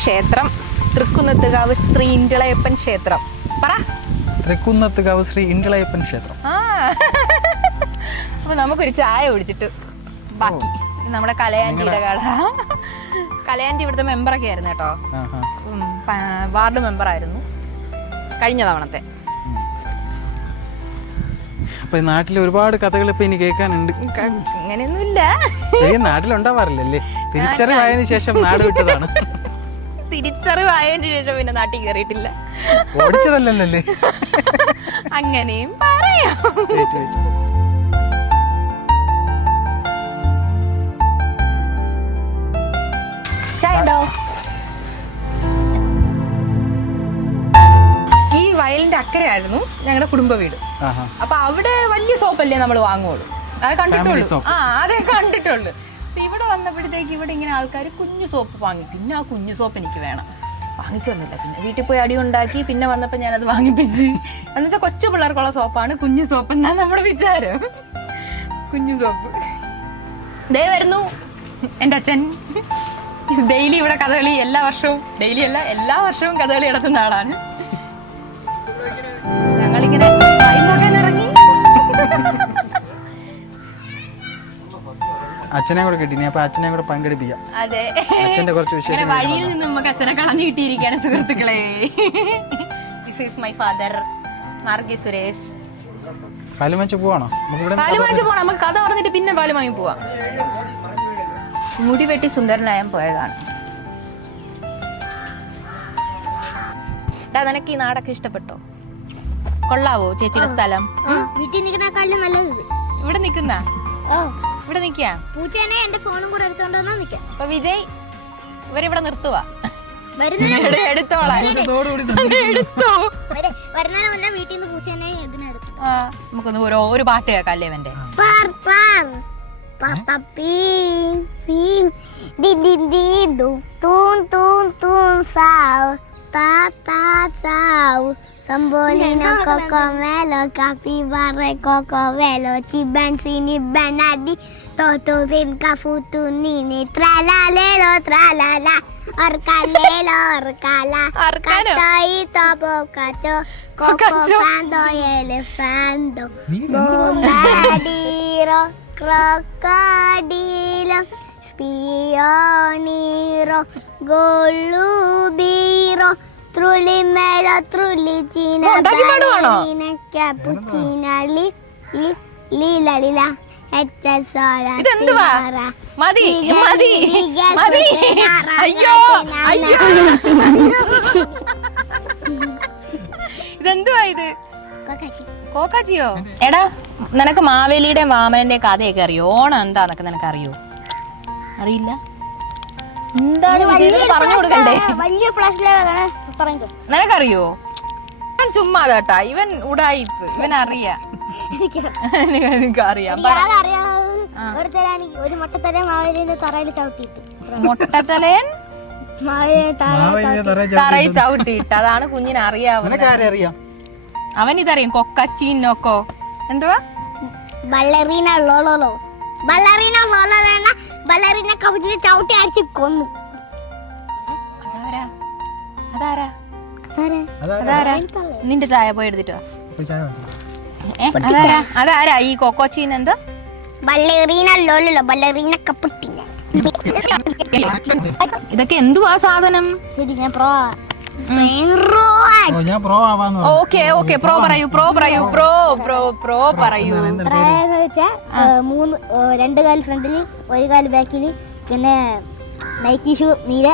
ക്ഷേത്രം. തൃക്കുന്നത്തുകാവ് ശ്രീ ഇണ്ടിളയപ്പൻ ക്ഷേത്രം. പറ. തൃക്കുന്നത്തുകാവ് ശ്രീ ഇണ്ടിളയപ്പൻ ക്ഷേത്രം. അപ്പൊ നമുക്കൊരു ചായ കുടിച്ചിട്ട്. ബാക്കി നമ്മുടെ കലയാന്റിയുടെ കട കലയാണ്ടി ഇവിടുത്തെ മെമ്പറൊക്കെ ആയിരുന്നു കേട്ടോ. വാർഡ് മെമ്പർ ആയിരുന്നു കഴിഞ്ഞ തവണത്തെ. അപ്പൊ നാട്ടിൽ ഒരുപാട് കഥകൾ ഇപ്പൊ ഇനി കേൾക്കാനുണ്ട്. അങ്ങനെയൊന്നുമില്ല നാട്ടിലുണ്ടാവാറില്ലല്ലേ? തിരിച്ചറിവായതിനു ശേഷം നാട് വിട്ടതാണ്. തിരിച്ചറിവായതിനു ശേഷം പിന്നെ നാട്ടിൽ കയറിയിട്ടില്ല ഓടിച്ചതല്ലല്ലേ? അങ്ങനെയും പറയാം. Wait. ഈ വയലിന്റെ അക്കരയായിരുന്നു ഞങ്ങളുടെ കുടുംബ വീട്. അപ്പൊ അവിടെ വലിയ സോപ്പല്ലേ നമ്മൾ വാങ്ങുള്ളൂ. അത് കണ്ടിട്ടുള്ളൂ ആ അതെ കണ്ടിട്ടുള്ളൂ അപ്പൊ ഇവിടെ വന്നപ്പോഴത്തേക്ക് ഇവിടെ ഇങ്ങനെ ആൾക്കാർ കുഞ്ഞു സോപ്പ് വാങ്ങി. പിന്നെ ആ കുഞ്ഞു സോപ്പ് എനിക്ക് വേണം. വാങ്ങിച്ചു തന്നില്ല. പിന്നെ വീട്ടിൽ പോയി അടി ഉണ്ടാക്കി. പിന്നെ വന്നപ്പോൾ ഞാനത് വാങ്ങിപ്പിച്ച്. എന്ന് വെച്ചാൽ കൊച്ചു പിള്ളേർക്കുള്ള സോപ്പാണ് കുഞ്ഞു സോപ്പ് എന്നാ നമ്മുടെ വിചാരം. കുഞ്ഞു സോപ്പ്. ദേ വരുന്നു. എന്റെ അച്ഛൻ. ഡെയിലി ഇവിടെ കഥകളി എല്ലാ വർഷവും ഡെയിലി അല്ല എല്ലാ വർഷവും കഥകളി നടത്തുന്ന ആളാണ്. അച്ഛനെ കൂടെ കിട്ടി അപ്പൊ അച്ഛനെ കൂടെ പങ്കെടുപ്പിക്കാം. അതെ. അച്ഛന്റെ കുറച്ച് വിശേഷം വഴിയിൽ നിന്ന് നമുക്ക് അച്ഛനെ കളഞ്ഞു കിട്ടിയിരിക്കുകയാണ് സുഹൃത്തുക്കളെ. This is my father Margi Suresh. പാലുമാച്ച് പോവാണോ? നമുക്ക് ഇവിടെ പാൽ വാങ്ങിച്ചു പോണം. നമുക്ക് കഥ പറഞ്ഞിട്ട് പിന്നെ പാൽ വാങ്ങി പോവാം. മുടി വെട്ടി സുന്ദരനായാൻ പോയതാണ്. ഡാ നിനക്ക് ഈ നാടൊക്കെ ഇഷ്ടപ്പെട്ടോ? കൊള്ളാവോ ചേച്ചിയുടെ സ്ഥലം? വീട്ടിൽ നിൽക്കുന്ന. ഇവിടെ നിക്കുന്ന ഓ. ഇവിടെ നിക്കാ പൂച്ചേനെ എന്റെ ഫോണും കൂടെ എടുത്തോണ്ട് വന്നാ നിക്കാം. അപ്പൊ വിജയ് ഇവരിവിടെ നിർത്തുവാ. വരുന്നതിന് എട്- എടുത്തോളാം. ഇതോടുകൂടി എടുത്തോ. വരെ- വരുന്നതിന് മുന്നേ വീട്ടിൽ നിന്ന് പൂച്ചേനെ ഇതിനെടുത്തു ആ, നമുക്കൊന്ന് ഒരു ഒരു പാട്ട് കേൾക്കാം അല്ലേ അവന്റെ പാർ പാർ. പാപ്പ പീൻ പീൻ ഡി ഡി ഡി ഡു തൂൻ തൂൻ തൂൻ സാവ്. താ താ സാവ്. Sambolino cocomelo, capibare cocovelo, ciben sinibenadi, toturin cafutunini, tralalelo, tralala, orcalelo, orcala, catoito, bocacho, cocofando y elefando, bombardiro, crocodilo, spioniro, golubiro, trulimelo, trulicina, ഉണ്ടാക്കി പാടുവാണോ? ballerina, cappuccina, ഇതെന്തുവാ. മതി മതി മതി. അയ്യോ അയ്യോ. ഇതെന്തുവാ ഇത്. കോക്കാച്ചിയോ? എടാ നിനക്ക് മാവേലിയുടെ വാമനന്റെ കഥയൊക്കെ അറിയോ? ഓണം എന്താന്നൊക്കെ നിനക്ക് അറിയോ അറിയില്ല എന്താണ്? പറഞ്ഞു കൊടുക്കണ്ടേ? വലിയ ഫ്ലാഷ് നിനക്കറിയോ? ചുമ്മാ കേട്ടാ ഇവൻ ഉടായിപ്പ്. ഇവൻ അറിയാം. എനിക്ക് അറിയാം ഒരു മുട്ടത്തലേ മാവേലിന്റെ തറയിൽ ചവിട്ടിയിട്ട് മുട്ടത്തലേൻ തറയിൽ ചവിട്ടിയിട്ട്. അതാണ് കുഞ്ഞിന് അറിയാവുന്നത്. നിനക്ക് ആരെ അറിയാം? അവൻ ഇതറിയും കൊക്കച്ചീനൊക്കോ എന്തുവാ? ബല്ലറീന ലോലോലോ ബല്ലറീന ലോലോലോ ബല്ലറീന കവിച്ചിട്ട് ചവിട്ടി അടിച്ച് കൊന്നു. അതാരാ? അതാരാ? അതാരാ? നിന്റെ ചായ പോയി എടുത്തിട്ടോ അതാരാ? അതാരാ ഈ കൊക്കോച്ചീൻ എന്തോ? ബല്ലറീന ലോലോലോ ബല്ലറീന കപ്പട്ടില്ല ഇതൊക്കെ എന്തുവാ സാധനം? പ്രോ ഞാൻ പ്രോ ആവാന്ന് പറഞ്ഞു. ഓക്കെ ഓക്കെ പ്രോ പറയൂ പ്രോ പറയൂ പ്രോ പ്രോ പ്രോ പറയൂ. എന്ന് വെച്ചാൽ മൂന്ന് രണ്ട് കാൽ ഫ്രണ്ടിൽ ഒരു കാൽ ബാക്കിൽ പിന്നെ നൈക്കി ഷൂ നീല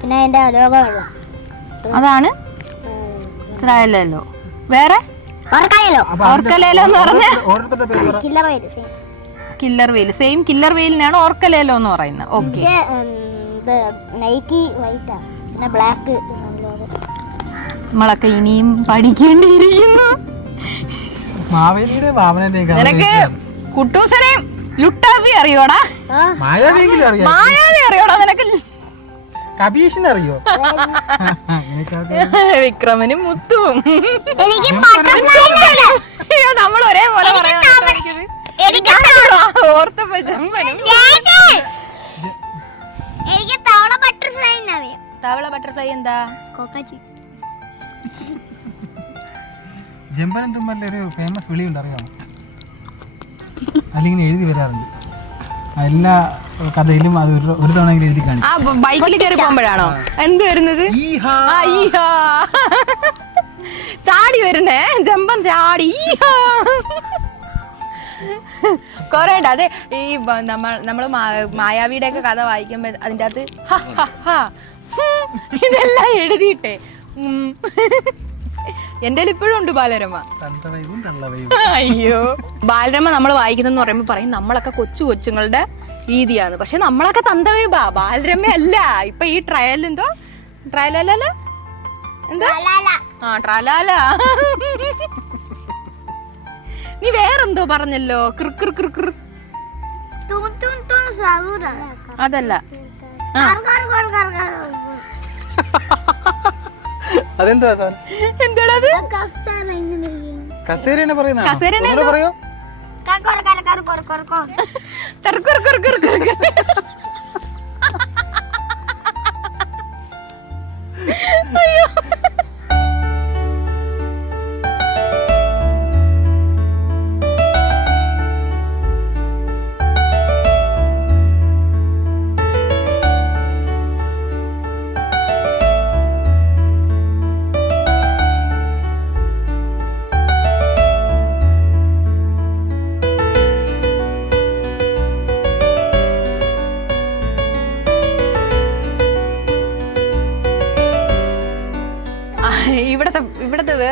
പിന്നെ അതിന്റെ ലോകം വെള്ളം അതാണ് മനസ്സിലായല്ലോ വേറെ? ഓർക്കാലോ ഓർക്കലേലോ എന്ന് പറഞ്ഞ? കില്ലർ വെയിൽ സെയിം കില്ലർ വെയിലിനാണ് ഓർക്കലേലോ എന്ന് പറയുന്നത്. ഓക്കെ നൈക്കി വൈറ്റാ പിന്നെ ബ്ലാക്ക് നമ്മളൊക്കെ ഇനിയും പഠിക്കേണ്ടിയിരിക്കുന്നു. നിനക്ക് കുട്ടൂസനെയും ലുട്ടാവി അറിയോടാ? മായാവി അറിയോടാ നിനക്ക്? കബീഷിനെ അറിയോ വിക്രമനും മുത്തും എനിക്ക് നമ്മൾ ഒരേപോലെ. ഓർത്തപ്പോ ജമ്പനും. എനിക്ക് തവള ബട്ടർഫ്ലൈ അറിയാം തവള ബട്ടർഫ്ലൈ എന്താ? കൊക്കച്ചി. ജമ്പനം തുമ്മലിൽ ഒരു ഫേമസ് വിളിയുണ്ട് അറിയാമോ അല്ലെങ്കിൽ എഴുതി വരാറുണ്ട്. എല്ലാ കഥയിലും അത് ഒരു ഒരു തവണയെങ്കിലും എഴുതി കാണിക്കും. ആ ബൈക്കിൽ കയറി പോകുമ്പോഴാണോ? എന്ത് വരുന്നത്? ഈഹാ. ആ, ഈഹാ. ചാടി വരുന്നേ. ജമ്പം ചാടി. ഈഹാ. കൊറേ ഉണ്ട്. അതെ ഈ ബ- നമ്മൾ നമ്മൾ മാ- മായാവിയുടെ ഒക്കെ കഥ വായിക്കുമ്പോ അതിന്റെ അകത്ത് ഹ, ഹ, ഹ, ഹും, ഇതെല്ലാം എഴുതിയിട്ടെ. ഉം. എന്റെ ഇപ്പോഴും ഉണ്ട് ബാലരമ. തന്തവൈവും തള്ളവൈവും അയ്യോ. ബാലരമ നമ്മൾ വായിക്കുന്നെന്ന് പറയുമ്പോ പറയും നമ്മളൊക്കെ കൊച്ചു കൊച്ചുങ്ങളുടെ രീതിയാണ്. പക്ഷെ നമ്മളൊക്കെ തന്തവൈബാ ബാലരമ അല്ല ഇപ്പൊ ഈ ട്രയൽ എന്തോ ട്രയലല്ല എന്താ? ആ ട്രലാല. നീ വേറെന്തോ പറഞ്ഞല്ലോ? അതല്ല. അതെന്താ സാധനം എന്താടാ അത് കസേരനെ പറയുന്ന കസേരനെ പറയോ. తరు కొరు కొరు కొరు. కొరు కొరు కొరు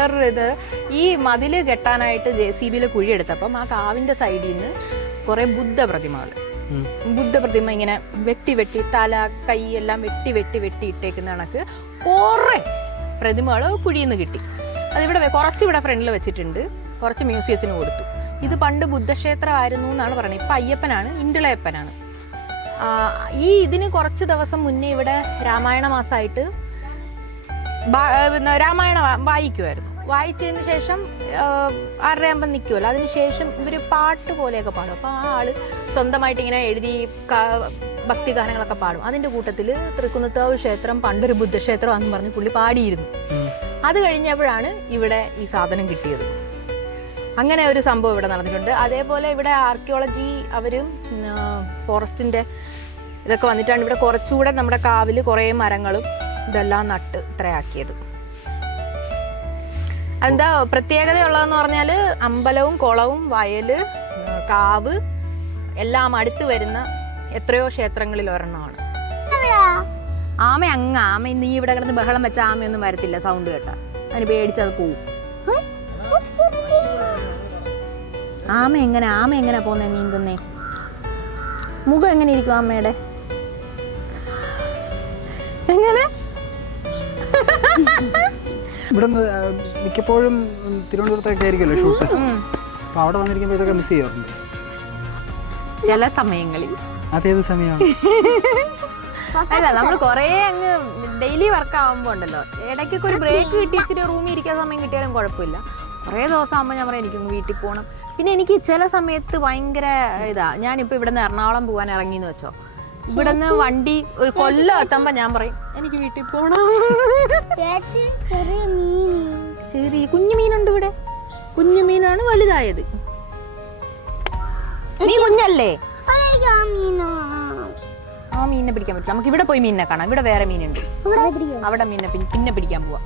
വേറൊരു ഇത് ഈ മതിൽ കെട്ടാനായിട്ട് ജെ സി ബിയിൽ കുഴിയെടുത്തപ്പം ആ കാവിന്റെ സൈഡിൽ നിന്ന് കുറെ ബുദ്ധ പ്രതിമകൾ ബുദ്ധ പ്രതിമ ഇങ്ങനെ വെട്ടി വെട്ടി തല കൈ എല്ലാം വെട്ടി വെട്ടി വെട്ടി ഇട്ടേക്കുന്ന കണക്ക് കുറേ പ്രതിമകൾ കുഴിയിൽ നിന്ന് കിട്ടി. അതിവിടെ കുറച്ച് ഇവിടെ ഫ്രണ്ടിൽ വെച്ചിട്ടുണ്ട്. കുറച്ച് മ്യൂസിയത്തിന് കൊടുത്തു. ഇത് പണ്ട് ബുദ്ധക്ഷേത്രമായിരുന്നു എന്നാണ് പറയുന്നത്. ഇപ്പൊ അയ്യപ്പനാണ് ഇണ്ടിളയപ്പനാണ് ഈ ഇതിന് കുറച്ച് ദിവസം മുന്നേ ഇവിടെ രാമായണ മാസമായിട്ട് രാമായണം വായിക്കുമായിരുന്നു വായിച്ചതിന് ശേഷം ആറരയാകുമ്പോൾ നിൽക്കുമല്ലോ അതിന് ശേഷം ഇവർ പാട്ട് പോലെയൊക്കെ പാടും. അപ്പോൾ ആ ആൾ സ്വന്തമായിട്ട് ഇങ്ങനെ എഴുതി ഭക്തി ഭക്തിഗാനങ്ങളൊക്കെ പാടും. അതിന്റെ കൂട്ടത്തിൽ തൃക്കുന്നത്താവ് ക്ഷേത്രം പണ്ടൊരു ബുദ്ധക്ഷേത്രം ബുദ്ധക്ഷേത്രമാണെന്ന് പറഞ്ഞ് പുള്ളി പാടിയിരുന്നു. അത് കഴിഞ്ഞപ്പോഴാണ് ഇവിടെ ഈ സാധനം കിട്ടിയത്. അങ്ങനെ ഒരു സംഭവം ഇവിടെ നടന്നിട്ടുണ്ട്. അതേപോലെ ഇവിടെ ആർക്കിയോളജി അവരും ഫോറസ്റ്റിന്റെ ഇതൊക്കെ വന്നിട്ടാണ് ഇവിടെ കുറച്ചുകൂടെ നമ്മുടെ കാവിൽ കുറേ മരങ്ങളും ഇതെല്ലാം നട്ട് ഇത്രയാക്കിയത്. എന്താ പ്രത്യേകതയുള്ളതെന്ന് പറഞ്ഞാൽ അമ്പലവും കുളവും വയൽ കാവ് എല്ലാം അടുത്ത് വരുന്ന എത്രയോ ക്ഷേത്രങ്ങളിൽ ഒരെണ്ണമാണ്. ആമ അങ്ങ ആമ നീ ഇവിടെ കിടന്ന് ബഹളം വെച്ച ആമയൊന്നും വരത്തില്ല സൗണ്ട് കേട്ടാ. അതിന് പേടിച്ച് അത് പോവും. ആമ എങ്ങനെ ആമ എങ്ങനെ പോന്നെ നീന്തുന്നേ? മുഖം എങ്ങനെ ഇരിക്കും ആമയുടെ? ഇവിടെ മിക്കപ്പോഴും തിരുവനന്തപുരത്തൊക്കെ ആയിരിക്കുമല്ലോ ഷൂട്ട് ഉം. അപ്പൊ അവിടെ വന്നിരിക്കുമ്പോൾ ഇതൊക്കെ മിസ് ചെയ്യാറുണ്ട്. ചില സമയങ്ങളിൽ. അതേത് സമയമാണ്? അല്ല നമ്മൾ കൊറേ അങ്ങ് ഡെയിലി വർക്ക് ആവുമ്പോ ഉണ്ടല്ലോ. ഇടയ്ക്കൊക്കെ ഒരു ബ്രേക്ക് കിട്ടി ഇച്ചിരി റൂമിൽ ഇരിക്കാൻ സമയം കിട്ടിയാലും കുഴപ്പമില്ല. കുറേ ദിവസം ആകുമ്പോൾ ഞാൻ പറയാം എനിക്കൊന്ന് വീട്ടിൽ പോകണം പിന്നെ എനിക്ക് ചില സമയത്ത് ഭയങ്കര ഇതാ ഞാനിപ്പോൾ ഇവിടെ നിന്ന് എറണാകുളം പോകാൻ ഇറങ്ങിന്ന് വെച്ചോ. ഇവിടെ നിന്ന് വണ്ടി ഒരു കൊല്ലം എത്തുമ്പോ ഞാൻ പറയും എനിക്ക് വീട്ടിൽ പോകണം ചേച്ചി ചെറിയ കുഞ്ഞു മീനുണ്ട് ഇവിടെ. കുഞ്ഞു മീനാണ് വലുതായത്. നീ കുഞ്ഞല്ലേ? ആ മീനെ. മീനിനെ പിടിക്കാൻ പറ്റില്ല. നമുക്ക് ഇവിടെ പോയി മീനിനെ കാണാം. ഇവിടെ വേറെ മീനുണ്ട്. അവിടെ മീനെ പിന്നെ പിടിക്കാൻ പോവാം.